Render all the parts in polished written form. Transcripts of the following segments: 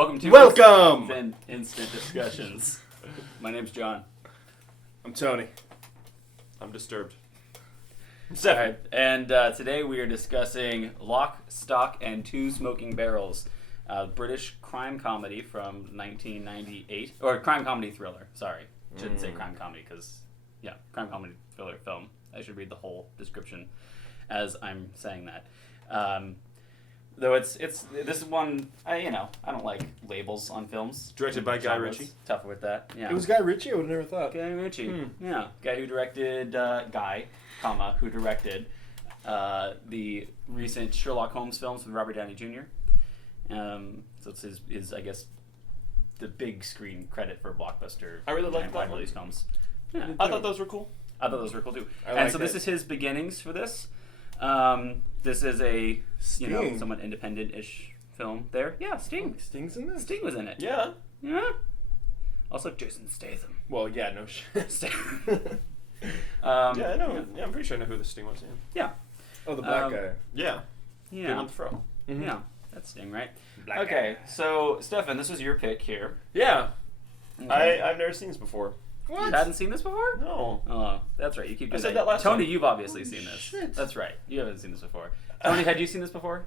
Welcome to Instant Discussions. My name's John. I'm Tony. I'm disturbed. All right, and today we are discussing Lock, Stock, and Two Smoking Barrels, British crime comedy from 1998, or crime comedy thriller. Sorry, shouldn't say crime comedy because, crime comedy thriller film. I should read the whole description as I'm saying that. Though this is one I don't like labels on films. Directed by Guy Ritchie. Tough with that. Yeah. It was Guy Ritchie. I would have never thought. Guy Ritchie. Yeah, guy who directed who directed the recent Sherlock Holmes films with Robert Downey Jr. So it's his I guess the big screen credit for blockbuster. I really like that these films. Yeah. I thought those were cool. I thought those were cool too. This is his beginnings for this. This is a somewhat independent-ish film. There, yeah, Sting. Sting's in this. Sting was in it. Yeah. Yeah. Also, Jason Statham. Well, yeah, no shit. I know. Yeah, I'm pretty sure I know who the Sting was. Yeah. Oh, the black guy. Yeah. Yeah. Good on the throw. Mm-hmm. Yeah. That's Sting, right? Black okay. guy. So, Steffan, this was your pick here. Yeah. Okay. I've never seen this before. What? You hadn't seen this before? No. Oh, that's right. You keep doing I said that last Tony, time. you've obviously seen this. Shit. That's right. You haven't seen this before. Tony, had you seen this before?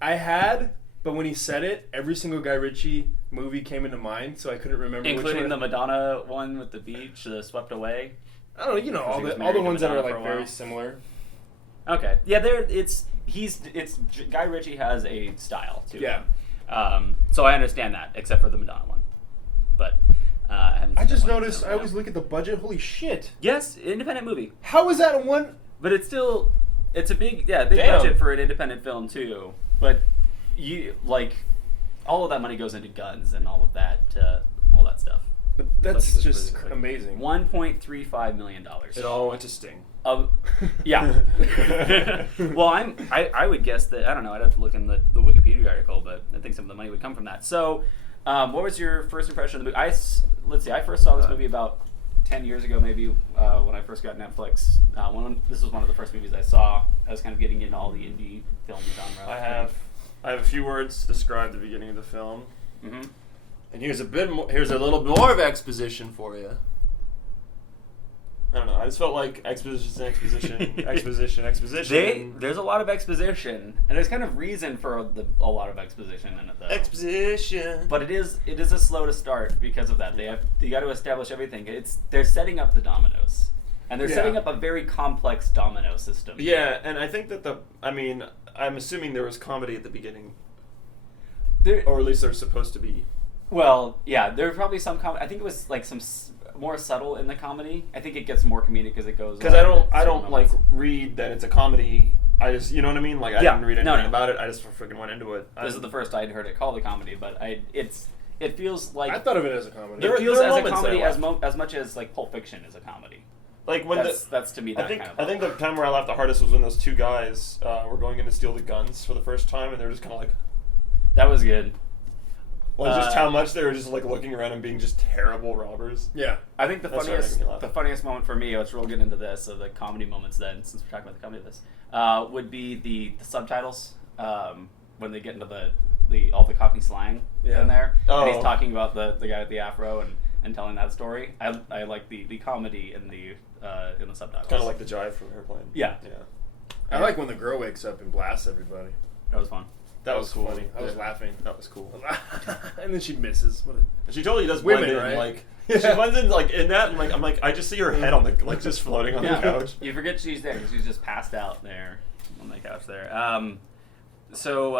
I had, but when he said it, every single Guy Ritchie movie came into mind, so I couldn't remember. Including which the one. Madonna one with the beach, the Swept Away. I don't know. All he was the married to ones that are Madonna like for a while. very similar. Okay. Yeah, it's Guy Ritchie has a style too. Yeah. So I understand that, except for the Madonna one. But I haven't. I seen just that one, noticed. so I always look at the budget. Holy shit! Yes, independent movie. How is that one? But it's still, it's a big Damn. budget for an independent film too. But all of that money goes into guns and all of that stuff. But that's Budget just was really amazing. $1.35 million. It all went to Sting. Yeah. Well, I would guess that, I don't know, I'd have to look in the Wikipedia article, but I think some of the money would come from that. So, what was your first impression of the movie? Let's see, I first saw this movie about 10 years ago, maybe, when I first got Netflix. This was one of the first movies I saw. I was kind of getting into all the indie film genre. I have a few words to describe the beginning of the film. Mm-hmm. And here's a little bit more of exposition for you. I don't know. I just felt like exposition. There's a lot of exposition, and there's kind of reason for a lot of exposition in it, though. Exposition. But it is a slow to start because of that. You got to establish everything. They're setting up the dominoes, and they're setting up a very complex domino system. Yeah, and I think that I'm assuming there was comedy at the beginning, or at least there's supposed to be. Well, yeah, there were probably some comedy. I think it was like some more subtle in the comedy. I think it gets more comedic as it goes. Because I don't like read that it's a comedy. I just, you know what I mean? Like I didn't read anything about it. I just freaking went into it. This is the first I'd heard it called a comedy, but it feels like I thought of it as a comedy. It feels as a comedy as much as like Pulp Fiction is a comedy. Like when that's to me that kind of. I think the time where I laughed the hardest was when those two guys were going in to steal the guns for the first time, and they were just kind of like. That was good. Like just how much they were just like looking around and being just terrible robbers. Yeah, I think the funniest moment for me, let's roll get into this, so the comedy moments then, since we're talking about the comedy of this, would be the subtitles when they get into all the Cockney slang in there, and he's talking about the guy with the afro and telling that story. I like the comedy in the subtitles. Kind of like the jive from Airplane. Yeah. I like when the girl wakes up and blasts everybody. That was fun. That was cool. Funny. I was laughing. That was cool. And then she misses. She totally does women, blend in, right? like she blends in like in that, and like I'm like I just see her head on the just floating on the couch. You forget she's there because she's just passed out there on the couch there. So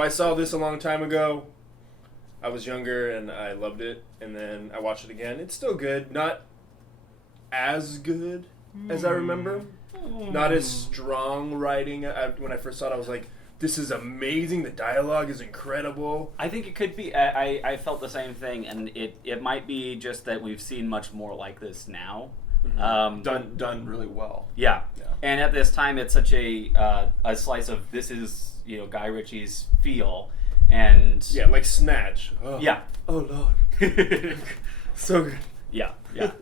I saw this a long time ago. I was younger and I loved it, and then I watched it again. It's still good, not as good as I remember. Not as strong writing. When I first saw it, I was like, this is amazing. The dialogue is incredible. I think it could be. I felt the same thing, and it might be just that we've seen much more like this now. Mm-hmm. Done really well. Yeah. And at this time, it's such a slice of this is Guy Ritchie's feel, and like Snatch. Oh. Yeah. Oh Lord. So good. Yeah.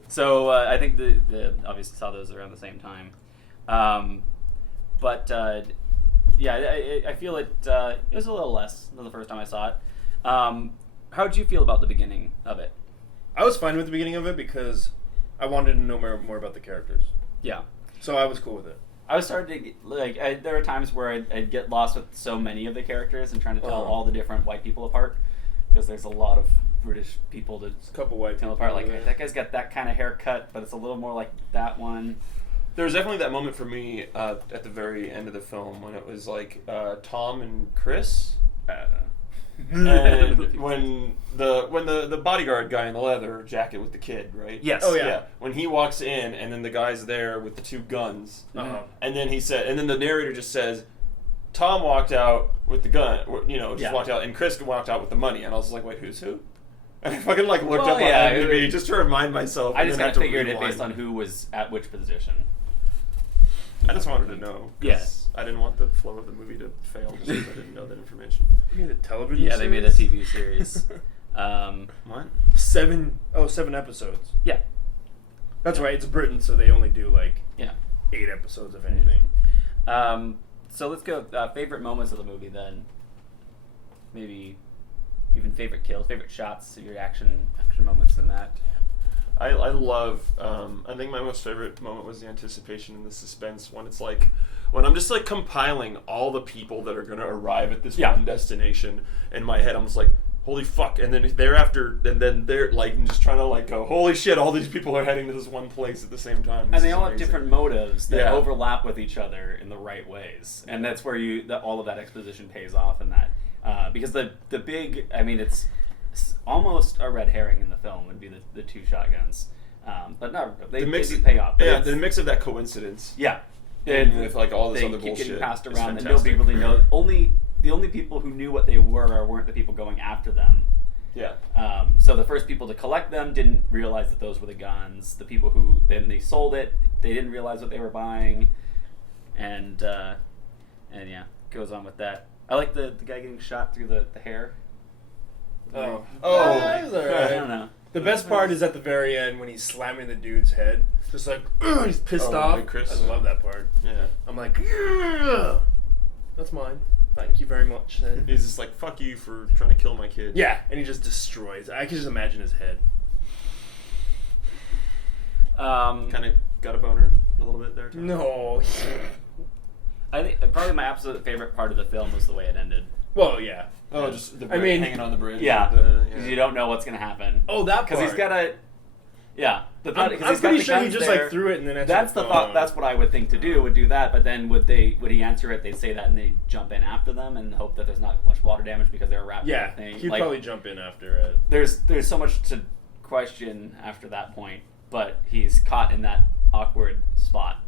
So I think the obviously saw those around the same time. But Yeah, I feel it was a little less than the first time I saw it. How did you feel about the beginning of it? I was fine with the beginning of it because I wanted to know more about the characters. Yeah. So I was cool with it. I was starting to there were times where I'd get lost with so many of the characters and trying to tell all the different white people apart, because there's a lot of British people to It's a couple white tell people. apart. Like, that guy's got that kind of haircut, but it's a little more like that one. There was definitely that moment for me at the very end of the film when it was like Tom and Chris. And when the bodyguard guy in the leather jacket with the kid, right? Yes. Oh, yeah. When he walks in, and then the guy's there with the two guns, Uh-huh. and then the narrator just says, Tom walked out with the gun, walked out, and Chris walked out with the money, and I was like, wait, who's who? And I fucking looked up on IMDb just to remind myself. I just kind of figured it based on who was at which position. I just wanted to know. Yes. I didn't want the flow of the movie to fail just because I didn't know that information. You made a television Yeah, series? they made a TV series. What? 7 episodes. Yeah. That's right, it's Britain, so they only do 8 episodes of anything. So let's go favorite moments of the movie then. Maybe even favorite kills, favorite shots, your action moments in that. I love, I think my most favorite moment was the anticipation and the suspense when it's like, when I'm just like compiling all the people that are going to arrive at this one destination in my head, I'm just like, holy fuck, and then thereafter, and then they're like, just trying to like go, holy shit, all these people are heading to this one place at the same time. And they all have different motives that Yeah. overlap with each other in the right ways. And that's where all of that exposition pays off in that. Because the big, I mean, it's almost a red herring in the film would be the two shotguns. But no, they do pay off. But Yeah, the mix of that coincidence. Yeah. And with like all this they other keep bullshit. getting passed is around and fantastic. nobody really knows. The only people who knew what they weren't the people going after them. Yeah. So the first people to collect them didn't realize that those were the guns. The people who then they sold it, they didn't realize what they were buying, and yeah, goes on with that. I like the guy getting shot through the hair. Oh. I That's all right. don't know. The best part is at the very end when he's slamming the dude's head. Just like, "Ugh," he's pissed off. like Chris. I love that part. Yeah. I'm like, "Yeah, that's mine. Thank you very much." Then. He's just like, fuck you for trying to kill my kid. Yeah, and he just destroys. I can just imagine his head. Kind of got a boner a little bit there, Tom. No. I think probably my absolute favorite part of the film was the way it ended. Well, yeah. Oh, just the I mean- hanging on the bridge. Yeah, with the- because you don't know what's gonna happen. Oh, that part. Because he's got a, yeah. I'm he's got pretty the sure he guns just there. like threw it and then That's the thought. That's what I would think to do. Would do that, but then would he answer it? They'd say that and they jump in after them and hope that there's not much water damage because they're wrapped. Yeah, in the thing. he'd Like, probably jump in after it. there's so much to question after that point, but he's caught in that awkward spot.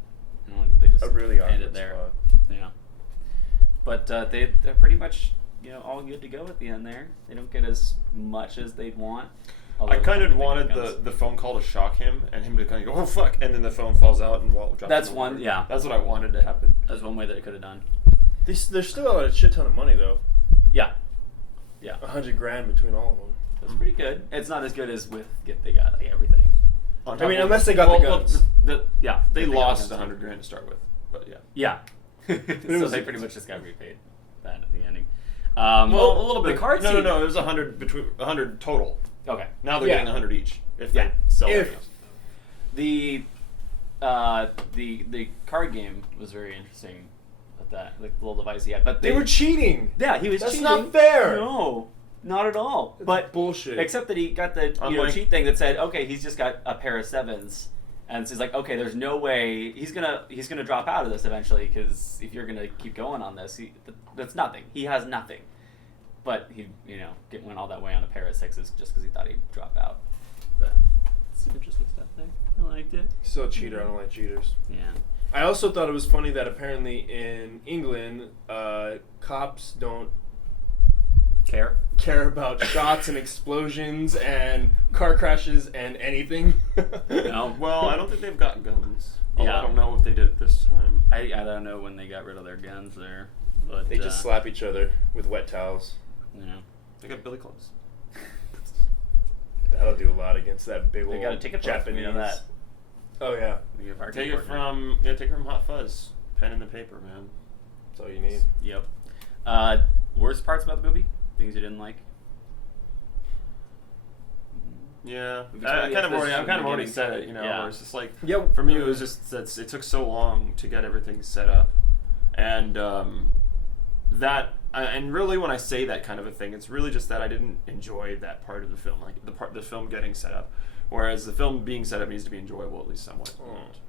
You know, they just A really end awkward it there. spot. Yeah, but they're pretty much all good to go at the end there. They don't get as much as they'd want. I kind of Although wanted they get the phone call to shock him and him to kind of go, oh fuck, and then the phone falls out and drops. That's in the one- water. yeah. That's what I wanted to happen. That's one way that it could have done. There's still a shit ton of money though. Yeah, yeah. $100,000 between all of them. That's pretty good. It's not as good as with They got like everything. On I top mean, of- unless they got the guns. Yeah, they got lost the guns. $100,000 to start with, but yeah. Yeah, so was- they pretty much just got repaid that at the ending. Well, a little bit. The card no, scene. no. It was 100 total. Okay. Now they're Yeah. getting 100 each if Yeah. they sell If- it. The card game was very interesting with that like the little device he had, but They were cheating. yeah he was That's cheating. not fair. No, not at all. But bullshit. except that he got the Unlike- cheat thing that said okay he's just got a pair of sevens. And so he's like, okay, there's no way he's gonna drop out of this eventually because if you're gonna keep going on this, that's nothing. He has nothing, but he went all that way on a pair of sixes just because he thought he'd drop out. But some interesting stuff there. I liked it. Still a cheater. I don't like cheaters. Yeah. I also thought it was funny that apparently in England, cops don't care about shots and explosions and car crashes and anything. No. Well, I don't think they've got guns. Although Yeah. I don't know if they did it this time. I don't know when they got rid of their guns there, but They just slap each other with wet towels. They got billy clubs. That'll do a lot against that big They old got a ticket price, Japanese. you know that. Oh yeah. Be a parking Take it coordinator. from Hot Fuzz. Pen and the paper, man. That's all you need. Yep. Worst parts about the movie? Things you didn't like? Yeah, We can I try to kind of get this already, I've from kind of the already beginning. said it. You know, Yeah. where it's just like, Yep. for me, it was just that it took so long to get everything set up, and and really when I say that kind of a thing, it's really just that I didn't enjoy that part of the film, like the film getting set up, whereas the film being set up needs to be enjoyable at least somewhat.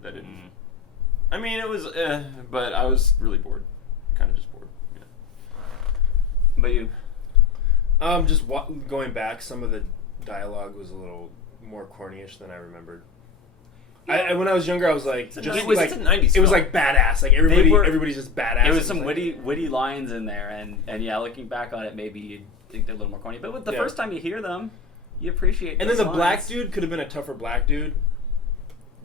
That didn't. I mean, it was, but I was really bored, kind of just bored. Yeah. But you? Just going back, some of the dialogue was a little more cornyish than I remembered. Yeah. When I was younger, I was like, It's a just 90s like it's a 90s it was film. like badass. Like everybody's just badass. It was It some like- witty lines in there, and yeah, looking back on it, maybe you'd think they're a little more corny. But with the Yeah. first time you hear them, you appreciate. And then those the black lines. dude could have been a tougher black dude.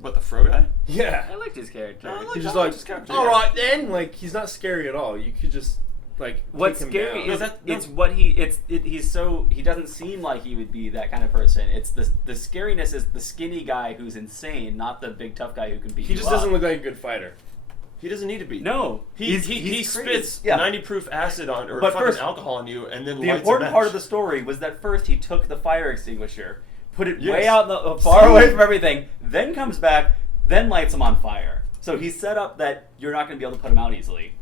But the Fro guy? Yeah. I liked his character. I like He's just that like, his character. all right then. Like he's not scary at all. You could just like What's take him scary down. is No, it's what he's so he doesn't seem like he would be that kind of person. It's the scariness is the skinny guy who's insane, not the big tough guy who can beat He you just up. doesn't look like a good fighter. He doesn't need to be. No, He he's crazy. spits Yeah. 90 proof acid on or But fucking first- alcohol on you and then The lights important a part match. of the story was that first he took the fire extinguisher, put it Yes. way out far See? away from everything, then comes back, then lights him on fire. So he's set up that you're not going to be able to put him out easily,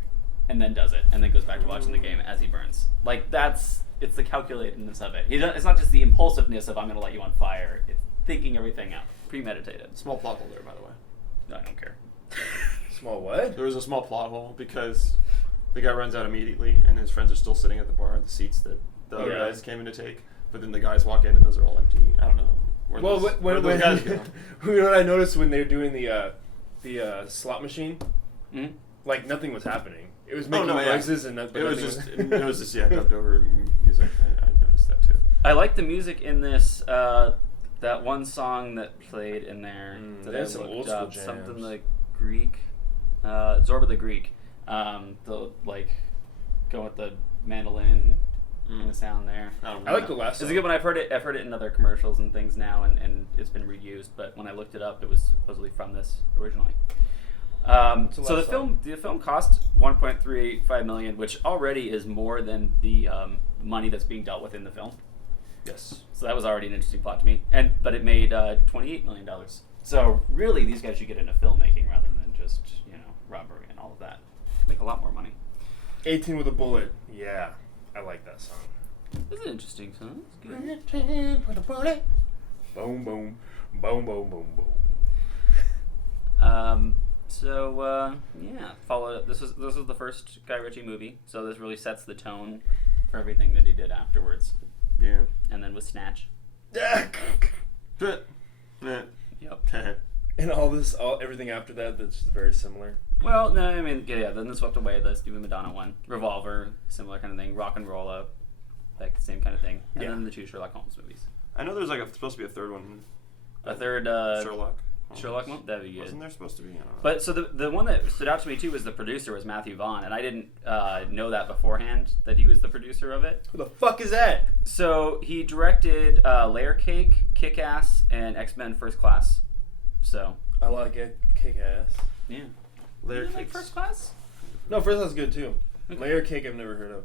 and then does it, and then goes back to watching the game as he burns. Like it's the calculatedness of it. It's not just the impulsiveness of I'm going to light you on fire. It's thinking everything out, premeditated. Small plot hole there, by the way. No, I don't care. Small what? There was a small plot hole because the guy runs out immediately and his friends are still sitting at the bar at the seats that the other Yeah. guys came in to take. But then the guys walk in and those are all empty. I don't know. Where Well, those, where those guys go. you know what I noticed when they were doing the slot machine? Mhm. Like nothing was happening. It was Oh, making no, yeah. noises and nothing. It was just dubbed over music. I noticed that too. I like the music in this. That one song that played in there that they I had some looked old school up, something jams. like Greek, Zorba the Greek. The like go with the mandolin and the sound there. I like the last It's song. a good one. I've heard it in other commercials and things now, and it's been reused. But when I looked it up, it was supposedly from this originally. a So last song. the film cost $1.385 million, which already is more than the money that's being dealt with in the film. Yes. So that was already an interesting plot to me. But it made $28 million. So really, these guys should get into filmmaking rather than just robbery and all of that. Make a lot more money. 18 with a bullet. Yeah, I like that song. This is an interesting song. It's good. Boom, boom, boom, boom, boom, boom. Yeah, follow. This was the first Guy Ritchie movie, so this really sets the tone for everything that he did afterwards, Yeah. and then with Snatch. But, Yep. And everything after that, that's very similar. Well, no, I mean, yeah. Then the Swept Away, the Stevie Madonna one, Revolver, similar kind of thing, Rock and Roll Up, like same kind of thing, and Yeah. then the two Sherlock Holmes movies. I know there's supposed to be a third one. A third Sherlock. Sherlock one, that'd be good. Wasn't there supposed to be? I don't know. But so the one that stood out to me too was the producer was Matthew Vaughn, and I didn't know that beforehand that he was the producer of it. Who the fuck is that? So he directed Layer Cake, Kick-Ass, and X-Men First Class. So I like it. Kick ass. yeah, Layer you like Cake's- First Class? No, first that's good too. Okay. Layer cake I've never heard of.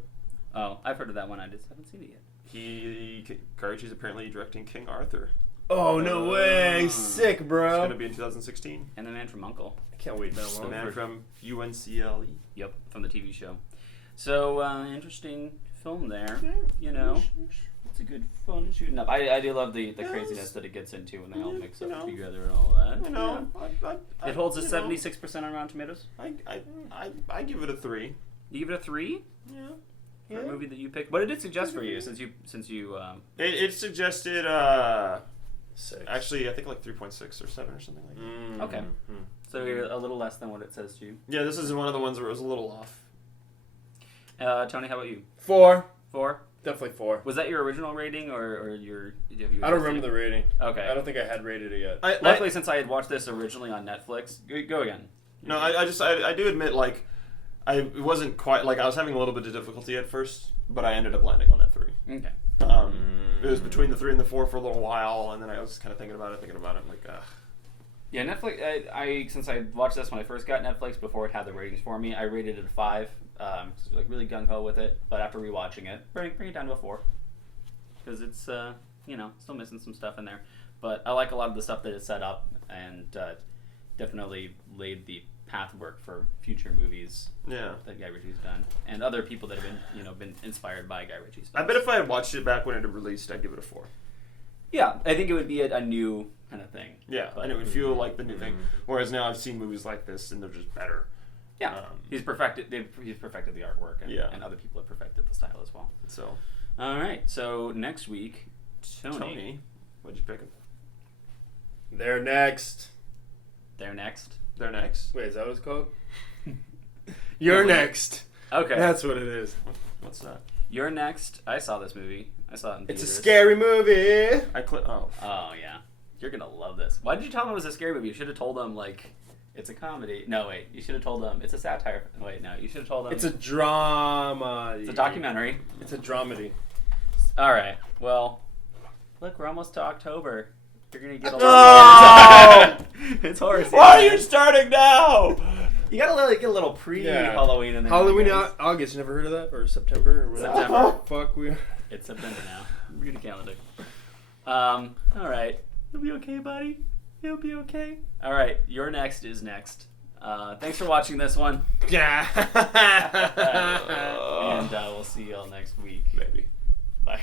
Oh, I've heard of that one. I just haven't seen it yet. Guy Ritchie's apparently directing King Arthur. Oh no way! Sick, It's bro. going to be in 2016. And The Man from U.N.C.L.E. I can't wait that The long. man from UNCLE. Yep, from the TV show. So interesting film there. You know, it's a good fun shooting up. I do love the craziness that it gets into when they all mix up together and all that. You know, Yeah. It holds a 76% on Rotten Tomatoes. I give it a 3. You give it a 3 Yeah. for a movie that you picked. What did it suggest for you? Since you It suggested, 6. actually, I think like 3.6 or 7 or something like that. Okay. So you're a little less than what it says to you. Yeah, this is one of the ones where it was a little off. Tony, how about you? 4. 4? Definitely 4. Was that your original rating or your? Have you I don't remember the rating. Okay. I don't think I had rated it yet. Luckily, since I had watched this originally on Netflix, go again. No, I do admit, like, it wasn't quite, like, I was having a little bit of difficulty at first, but I ended up landing on that 3. Okay. It was between the 3 and the 4 for a little while, and then I was kind of thinking about it, I'm like, ugh. Yeah, Netflix. I since I watched this when I first got Netflix before it had the ratings for me, I rated it a 5 like really gung ho with it. But after rewatching it, bring it down to a 4 because it's still missing some stuff in there. But I like a lot of the stuff that it set up and definitely laid the pathwork for future movies. Yeah. That Guy Ritchie's done, and other people that have been inspired by Guy Ritchie's. I bet if I had watched it back when it released, I'd give it a 4. Yeah, I think it would be a new kind of thing. Yeah, but and it would feel like the new thing. Whereas now I've seen movies like this, and they're just better. Yeah, he's perfected the artwork, and other people have perfected the style as well. So, all right. So next week, Tony, what'd you pick? They're next. They're next. They're next. Wait, is that what it's called? You're next. Okay, That's what it is. What's that? You're next. I saw this movie. I saw it in It's a theaters. scary movie. Oh yeah, you're gonna love this. Why did you tell them it was a scary movie? You should have told them it's a comedy. No, wait. You should have told them it's a satire. Wait, no. You should have told them It's a drama. it's a documentary. It's a dramedy. All right. Well, look, we're almost to October. You're gonna get a No! lot. It's horror season. Why are you starting now? You gotta get a little pre-Halloween in there. Halloween, guys. August. You never heard of that? Or September? Or whatever. September. Fuck, we. It's September now. Read a calendar. All right. You'll be okay, buddy. You'll be okay. All right. Your next is next. Thanks for watching this one. Yeah. And we'll see y'all next week. Maybe. Bye.